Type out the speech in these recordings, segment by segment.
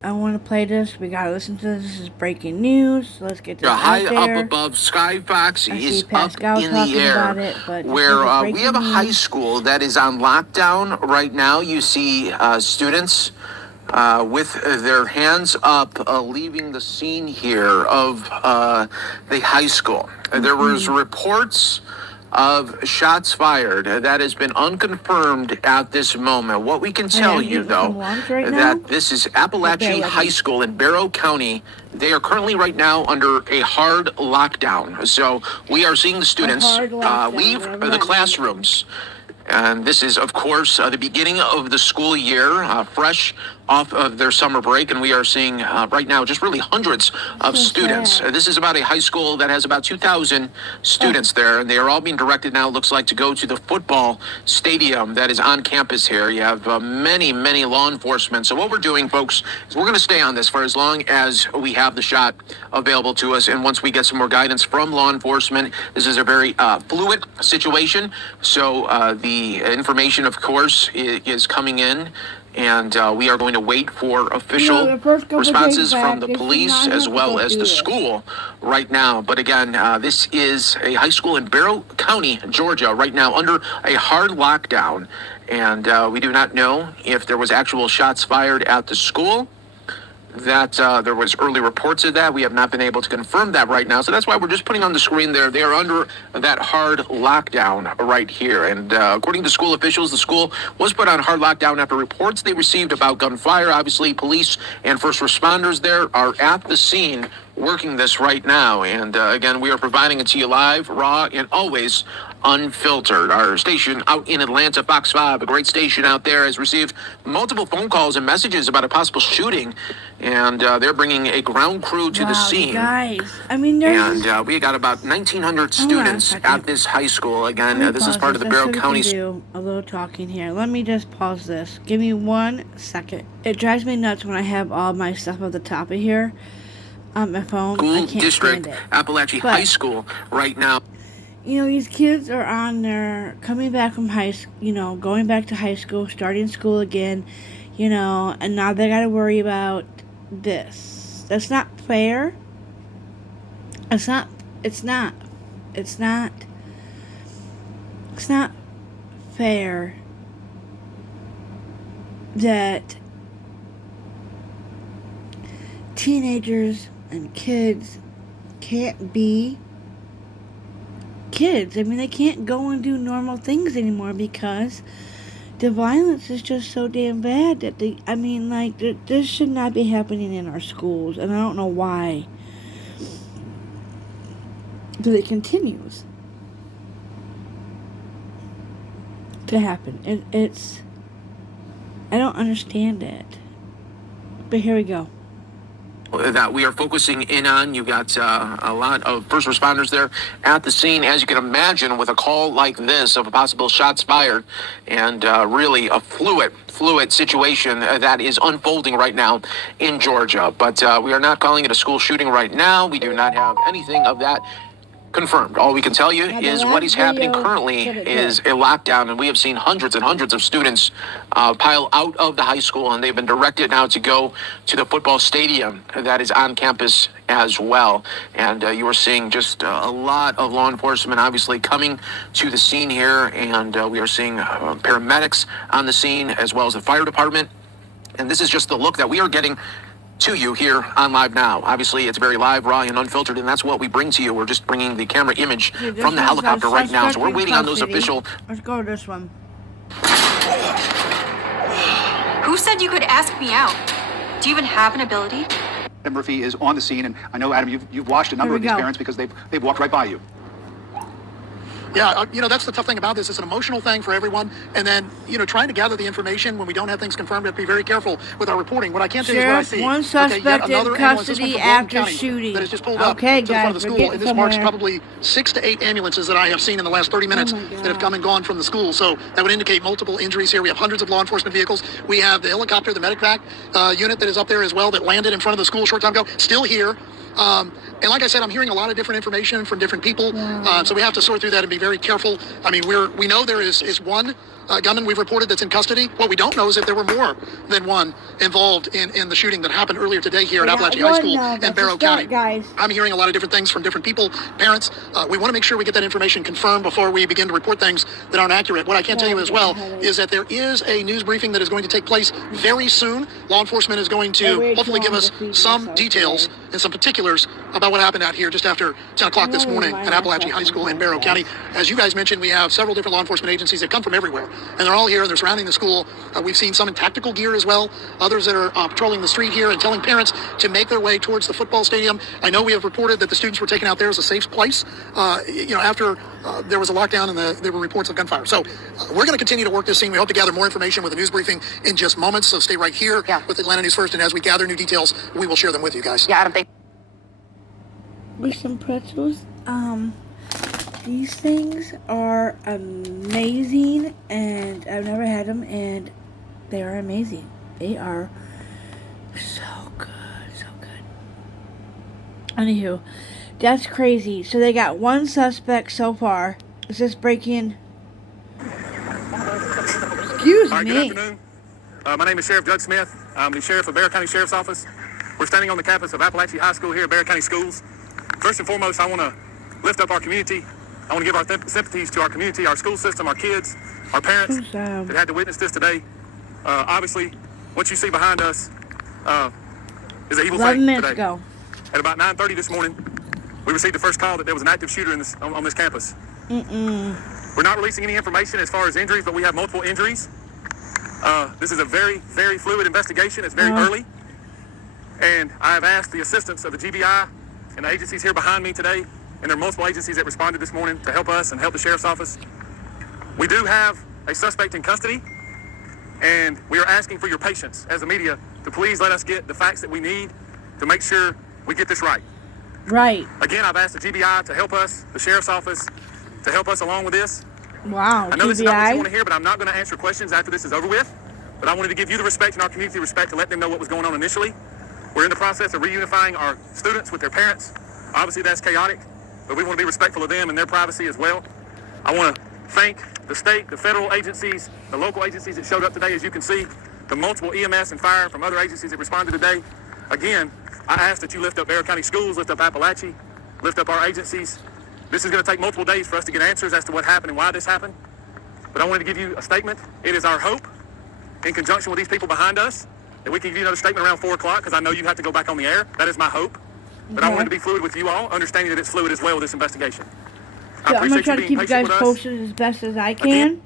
I want to play this. We gotta listen to this. This is breaking news. So let's get this High out there. up above, Skyfox I see is Pascal up in the talking air, about it, but where just we have a breaking high news. school that is on lockdown right now. You see students with their hands up, leaving the scene here of the high school. There was reports of shots fired. That has been unconfirmed at this moment. What we can tell you, though, that this is Appalachian High School in Barrow County. They are currently right now under a hard lockdown. So we are seeing the students leave the classrooms. And this is, of course, the beginning of the school year, fresh off of their summer break. And we are seeing right now just really hundreds of students. This is about a high school that has about 2,000 students there. And they are all being directed now, it looks like, to go to the football stadium that is on campus here. You have many, many law enforcement. So what we're doing, folks, is we're going to stay on this for as long as we have the shot available to us. And once we get some more guidance from law enforcement, this is a very fluid situation. So the information, of course, is coming in. And we are going to wait for official responses from the police as well as the school right now. But again, this is a high school in Barrow County, Georgia, right now under a hard lockdown. And we do not know if there was actual shots fired at the school. That there was early reports of that. We have not been able to confirm that right now. So that's why we're just putting on the screen there. They are under that hard lockdown right here. And according to school officials, the school was put on hard lockdown after reports they received about gunfire. Obviously, police and first responders there are at the scene working this right now. And again, we are providing it to you live, raw, and always unfiltered. Our station out in Atlanta, Fox 5, a great station out there, has received multiple phone calls and messages about a possible shooting. And they're bringing a ground crew to the scene. Guys, I mean, and we got about 1,900 students at this high school. Again, this is part of the Barrow County. Do a little talking here. Let me just pause this. Give me 1 second. It drives me nuts when I have all my stuff at the top of here on my phone. School district, Appalachian High School, right now. You know, these kids are on their coming back from high school, you know, going back to high school, starting school again, you know, and now they got to worry about this. That's not fair. It's not fair that teenagers and kids can't be kids. I mean, they can't go and do normal things anymore because the violence is just so damn bad that this should not be happening in our schools, and I don't know why. But it continues to happen. It's I don't understand it. But here we go. That we are focusing in on. You've got a lot of first responders there at the scene, as you can imagine, with a call like this of a possible shots fired, and really a fluid situation that is unfolding right now in Georgia. But we are not calling it a school shooting right now. We do not have anything of that confirmed. All we can tell you is what is happening currently is a lockdown, and we have seen hundreds and hundreds of students pile out of the high school, and they've been directed now to go to the football stadium that is on campus as well. And you are seeing just a lot of law enforcement obviously coming to the scene here, and we are seeing paramedics on the scene as well as the fire department. And this is just the look that we are getting to you here on Live Now. Obviously, it's very live, raw, and unfiltered, and that's what we bring to you. We're just bringing the camera image from the helicopter right now, so we're waiting on those official... Let's go to this one. Who said you could ask me out? Do you even have an ability? Adam Murphy is on the scene, and I know, Adam, you've watched a number of these parents because they've walked right by you. Yeah, that's the tough thing about this. It's an emotional thing for everyone. And then, trying to gather the information when we don't have things confirmed, we have to be very careful with our reporting. What I can tell you is what I see. One suspect in custody after shooting. That has just pulled up to the front of the school. And this marks probably 6 to 8 ambulances that I have seen in the last 30 minutes that have come and gone from the school. So that would indicate multiple injuries here. We have hundreds of law enforcement vehicles. We have the helicopter, the medivac unit that is up there as well that landed in front of the school a short time ago, still here. And like I said, I'm hearing a lot of different information from different people. So we have to sort through that and be very careful. I mean, we know there is one gunman we've reported that's in custody. What we don't know is if there were more than one involved in the shooting that happened earlier today here at Appalachian High School in Barrow County. Guys. I'm hearing a lot of different things from different people, parents. We want to make sure we get that information confirmed before we begin to report things that aren't accurate. What I can tell you as well is that there is a news briefing that is going to take place very soon. Law enforcement is going to hopefully give us some details and some particulars about what happened out here just after 10 o'clock this morning at Appalachian High School in Barrow County. As you guys mentioned, we have several different law enforcement agencies that come from everywhere, and they're all here and they're surrounding the school. We've seen some in tactical gear as well, others that are patrolling the street here and telling parents to make their way towards the football stadium. I know we have reported that the students were taken out there as a safe place, after there was a lockdown and there were reports of gunfire. So we're going to continue to work this scene. We hope to gather more information with a news briefing in just moments, so stay right here with Atlanta News First, and as we gather new details, we will share them with you guys. Yeah, Adam, With some pretzels. These things are amazing, and I've never had them, and they are amazing. They are so good, so good. Anywho, that's crazy. So they got one suspect so far. Is this breaking? Excuse All right, me. good afternoon. My name is Sheriff Judge Smith. I'm the Sheriff of Barrow County Sheriff's Office. We're standing on the campus of Appalachian High School here at Barrow County Schools. First and foremost, I want to lift up our community. I want to give our sympathies to our community, our school system, our kids, our parents that had to witness this today. Obviously, what you see behind us is an evil 11 thing minutes today. ago. At about 9:30 this morning, we received the first call that there was an active shooter on this campus. We're not releasing any information as far as injuries, but we have multiple injuries. This is a very, very fluid investigation. It's very early. And I have asked the assistance of the GBI and the agencies here behind me today, and there are multiple agencies that responded this morning to help us and help the Sheriff's Office. We do have a suspect in custody, and we are asking for your patience as the media to please let us get the facts that we need to make sure we get this right. Right. Again, I've asked the GBI to help us, the Sheriff's Office, to help us along with this. Wow. I know this is not what you GBI. want to hear, but I'm not going to answer questions after this is over with. But I wanted to give you the respect and our community respect to let them know what was going on initially. We're in the process of reunifying our students with their parents. Obviously, that's chaotic, but we want to be respectful of them and their privacy as well. I want to thank the state, the federal agencies, the local agencies that showed up today, as you can see, the multiple EMS and fire from other agencies that responded today. Again, I ask that you lift up Barrow County Schools, lift up Appalachia, lift up our agencies. This is going to take multiple days for us to get answers as to what happened and why this happened. But I wanted to give you a statement. It is our hope, in conjunction with these people behind us, that we can give you another statement around 4 o'clock, because I know you have to go back on the air. That is my hope. But I wanted to be fluid with you all, understanding that it's fluid as well with this investigation. So I'm gonna try to being keep you patient guys with us. posted as best as I can.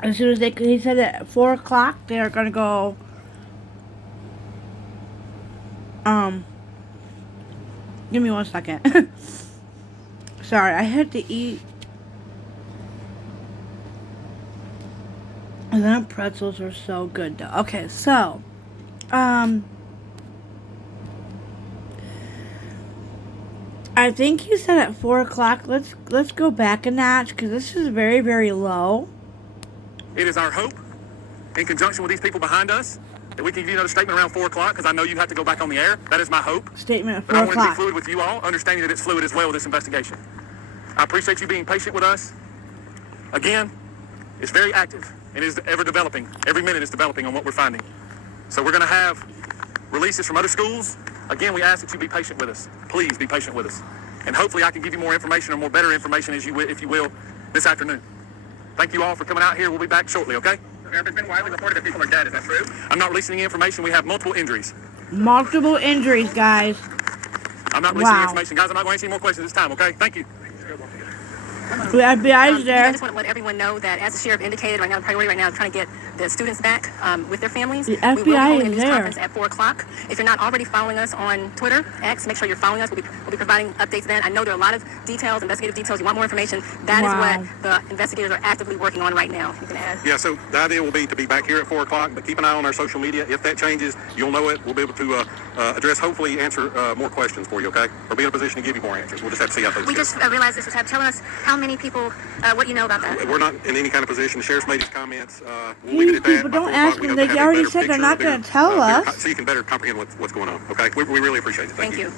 As soon as he said at 4 o'clock, they are gonna go. Give me 1 second. Sorry, I had to eat. And then pretzels were so good though. Okay, so, I think he said at 4 o'clock. Let's go back a notch, because this is very, very low. It is our hope, in conjunction with these people behind us, that we can give you another statement around 4 o'clock, because I know you have to go back on the air. That is my hope. Statement at But I 4 wanted to be o'clock. fluid with you all, understanding that it's fluid as well with this investigation. I appreciate you being patient with us. Again, it's very active and is ever developing. Every minute is developing on what we're finding. So we're going to have releases from other schools. Again, we ask that you be patient with us. Please be patient with us. And hopefully I can give you more information or more better information, if you will, this afternoon. Thank you all for coming out here. We'll be back shortly, okay? It's been widely reported that people are dead. Is that true? I'm not releasing any information. We have multiple injuries. Multiple injuries, guys. I'm not releasing any Wow. information. Guys, I'm not going to answer any more questions this time, okay? Thank you. The FBI is I there. just want to let everyone know that, as the sheriff indicated, right now the priority right now is trying to get the students back with their families. The We will be FBI holding a is news there. conference at 4 o'clock. If you're not already following us on Twitter, X, make sure you're following us. We'll be providing updates then. I know there are a lot of details, investigative details. You want more information. That Wow. is what the investigators are actively working on right now. You can add. Yeah, so the idea will be to be back here at 4 o'clock, but keep an eye on our social media. If that changes, you'll know it. We'll be able to hopefully answer more questions for you, okay? Or be in a position to give you more answers. We'll just have to see how things We go. just realized this was telling us how many people, what you know about that. We're not in any kind of position. The sheriff's made his comments. We'll He be these people. Don't ask them. They already said they're not going to tell us. So you can better comprehend what's going on, okay? We really appreciate it. Thank you.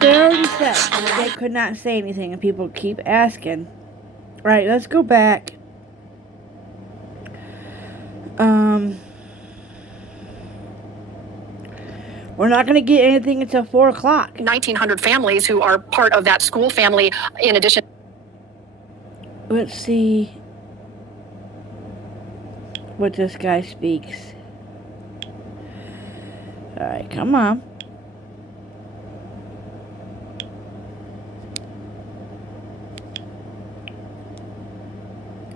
They already said they could not say anything, and people keep asking. Right, let's go back. We're not going to get anything until 4 o'clock. 1,900 families who are part of that school family, in addition. Let's see what this guy speaks. Alright, come on.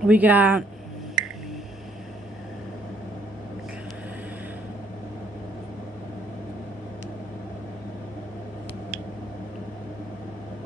We got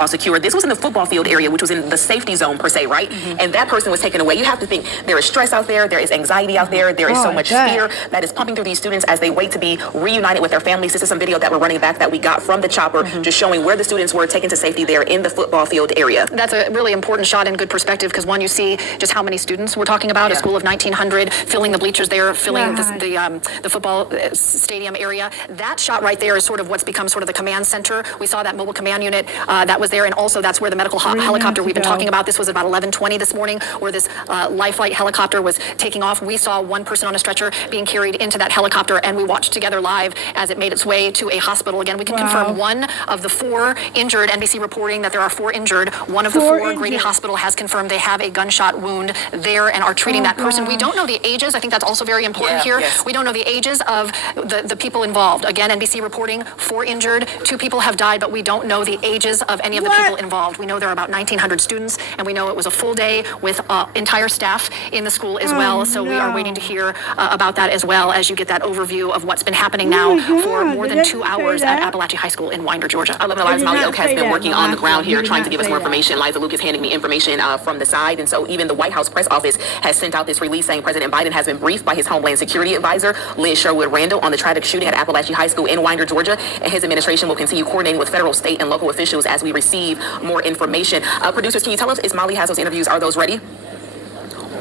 secured. This was in the football field area, which was in the safety zone per se, right? And that person was taken away. You have to think there is stress out there, there is anxiety out there, there is so much fear that is pumping through these students as they wait to be reunited with their families. This is some video that we're running back that we got from the chopper, just showing where the students were taken to safety there in the football field area. That's a really important shot and good perspective because one, you see just how many students we're talking about, a school of 1,900, filling the bleachers there, filling the football stadium area. That shot right there is sort of what's become sort of the command center. We saw that mobile command unit that was there, and also that's where the medical helicopter we've been talking about. This was about 11:20 this morning, where this life flight helicopter was taking off. We saw one person on a stretcher being carried into that helicopter, and we watched together live as it made its way to a hospital. Again, we can confirm one of the 4 injured. NBC reporting that there are 4 injured. One of the 4, Grady Hospital, has confirmed they have a gunshot wound there and are treating that person. We don't know the ages. I think that's also very important here. We don't know the ages of the people involved. Again, NBC reporting 4 injured, 2 people have died, but we don't know the ages of any of the people involved. We know there are about 1,900 students, and we know it was a full day with entire staff in the school as well. So we are waiting to hear about that as well as you get that overview of what's been happening now for more than 2 hours at Appalachia High School in Winder, Georgia. 11 Lives, Molly Oak has been working on the ground here trying to give us more information. Liza Luke is handing me information from the side, and so even the White House press office has sent out this release saying President Biden has been briefed by his Homeland Security Advisor, Liz Sherwood Randall, on the tragic shooting at Appalachia High School in Winder, Georgia, and his administration will continue coordinating with federal, state, and local officials as we receive more information. Producers, can you tell us, is Molly has those interviews, are those ready?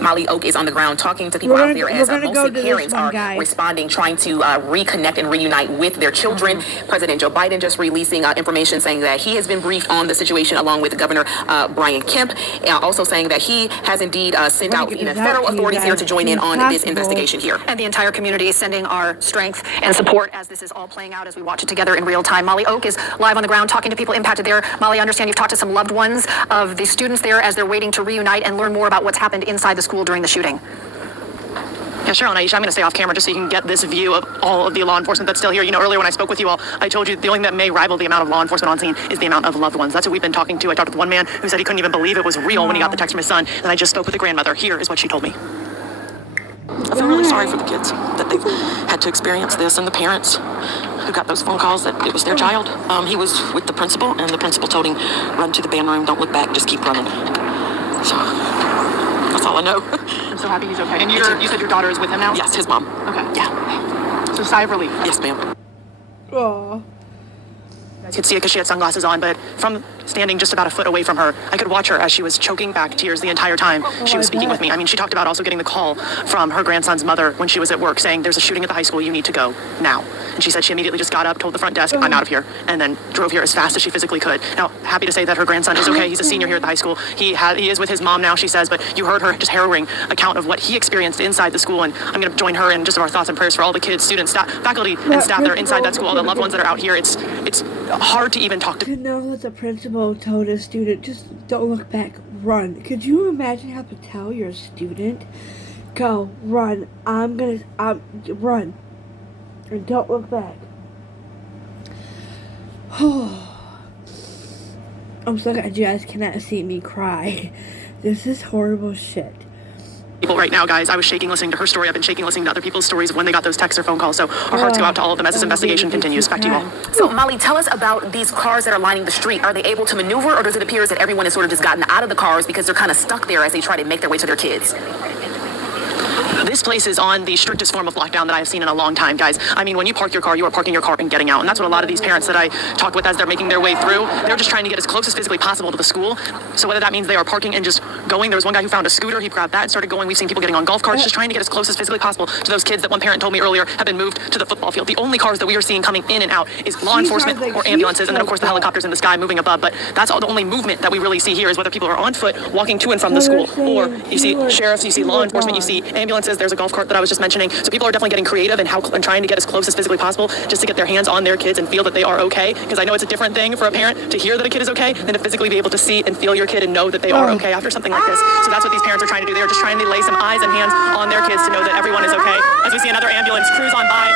Molly Oak is on the ground talking to people out there as mostly parents are responding, trying to reconnect and reunite with their children. President Joe Biden just releasing information saying that he has been briefed on the situation along with Governor Brian Kemp, also saying that he has indeed sent out even federal authorities here to join in on this investigation here. And the entire community is sending our strength and support as this is all playing out as we watch it together in real time. Molly Oak is live on the ground talking to people impacted there. Molly, I understand you've talked to some loved ones of the students there as they're waiting to reunite and learn more about what's happened inside the school during the shooting. Yeah, Cheryl and Aisha, I'm going to stay off camera just so you can get this view of all of the law enforcement that's still here. You know, earlier when I spoke with you all, I told you the only thing that may rival the amount of law enforcement on scene is the amount of loved ones. That's what we've been talking to. I talked with one man who said he couldn't even believe it was real when he got the text from his son, and I just spoke with the grandmother. Here is what she told me. I feel really sorry for the kids that they've had to experience this, and the parents who got those phone calls that it was their child. He was with the principal, and the principal told him, run to the band room, don't look back, just keep running. So that's all I know. I'm so happy he's okay. And you said your daughter is with him now? Yes, his mom. Okay. Yeah. So sigh of relief. Yes, ma'am. Aww. I could see it because she had sunglasses on, but from standing just about a foot away from her, I could watch her as she was choking back tears the entire time she was speaking with me. I mean, she talked about also getting the call from her grandson's mother when she was at work saying, there's a shooting at the high school, you need to go now. And she said she immediately just got up, told the front desk, I'm out of here, and then drove here as fast as she physically could. Now, happy to say that her grandson is okay. He's a senior here at the high school. He is with his mom now, she says, but you heard her just harrowing account of what he experienced inside the school, and I'm going to join her in just our thoughts and prayers for all the kids, students, staff, faculty, and staff that are inside that school, all the loved ones that are out here. It's hard to even talk to. To know that the principal told a student, just don't look back, run. Could you imagine how to tell your student, go, run, run, and don't look back. I'm so glad you guys cannot see me cry. This is horrible shit. People right now, guys, I was shaking listening to her story. I've been shaking listening to other people's stories of when they got those texts or phone calls. So our hearts go out to all of them as this investigation continues. Back to you all. So, Molly, tell us about these cars that are lining the street. Are they able to maneuver, or does it appear that everyone has sort of just gotten out of the cars because they're kind of stuck there as they try to make their way to their kids? This place is on the strictest form of lockdown that I have seen in a long time, guys. I mean, when you park your car, you are parking your car and getting out. And that's what a lot of these parents that I talked with as they're making their way through, they're just trying to get as close as physically possible to the school. So whether that means they are parking and just going, there was one guy who found a scooter, he grabbed that and started going. We've seen people getting on golf carts, just trying to get as close as physically possible to those kids that one parent told me earlier have been moved to the football field. The only cars that we are seeing coming in and out is law enforcement or ambulances, and then of course the helicopters in the sky moving above. But that's all the only movement that we really see here is whether people are on foot walking to and from the school, or you see sheriffs, you see law enforcement, you see ambulances. There's a golf cart that I was just mentioning. So people are definitely getting creative and trying to get as close as physically possible just to get their hands on their kids and feel that they are okay. Because I know it's a different thing for a parent to hear that a kid is okay than to physically be able to see and feel your kid and know that they are okay after something like this. So that's what these parents are trying to do. They're just trying to lay some eyes and hands on their kids to know that everyone is okay. As we see another ambulance cruise on by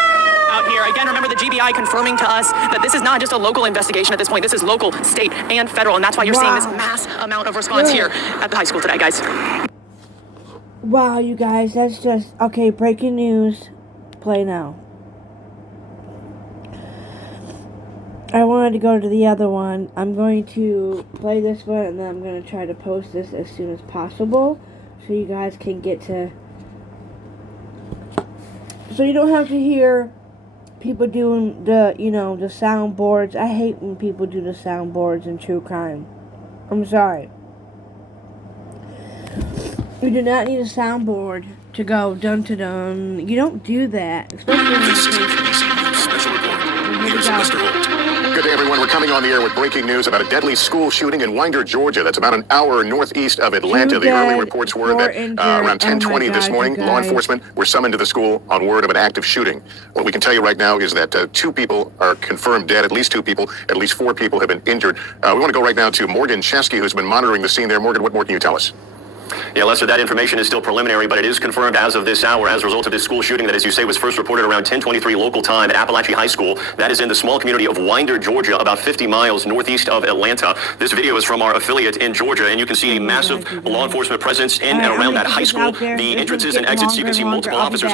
out here. Again, remember the GBI confirming to us that this is not just a local investigation at this point. This is local, state, and federal. And that's why you're seeing this mass amount of response here at the high school today, guys. Wow, you guys, that's just... Okay, breaking news. Play now. I wanted to go to the other one. I'm going to play this one, and then I'm going to try to post this as soon as possible, so you guys can get to... So you don't have to hear people doing the, the soundboards. I hate when people do the soundboards in true crime. I'm sorry. You do not need a soundboard to go dun-to-dun. You don't do that. Especially in this is a KBC News special report. Here's Mr. Holt. Good day, everyone. We're coming on the air with breaking news about a deadly school shooting in Winder, Georgia. That's about an hour northeast of Atlanta. The early reports were that around 10:20 this morning, law enforcement were summoned to the school on word of an active shooting. What we can tell you right now is that 2 people are confirmed dead, at least 2 people, at least 4 people have been injured. We want to go right now to Morgan Chesky, who's been monitoring the scene there. Morgan, what more can you tell us? Yeah, Lester, that information is still preliminary, but it is confirmed as of this hour as a result of this school shooting that, as you say, was first reported around 10:23 local time at Appalachian High School. That is in the small community of Winder, Georgia, about 50 miles northeast of Atlanta. This video is from our affiliate in Georgia, and you can see a massive law enforcement presence in and around that high school. The entrances and exits, you can see multiple officers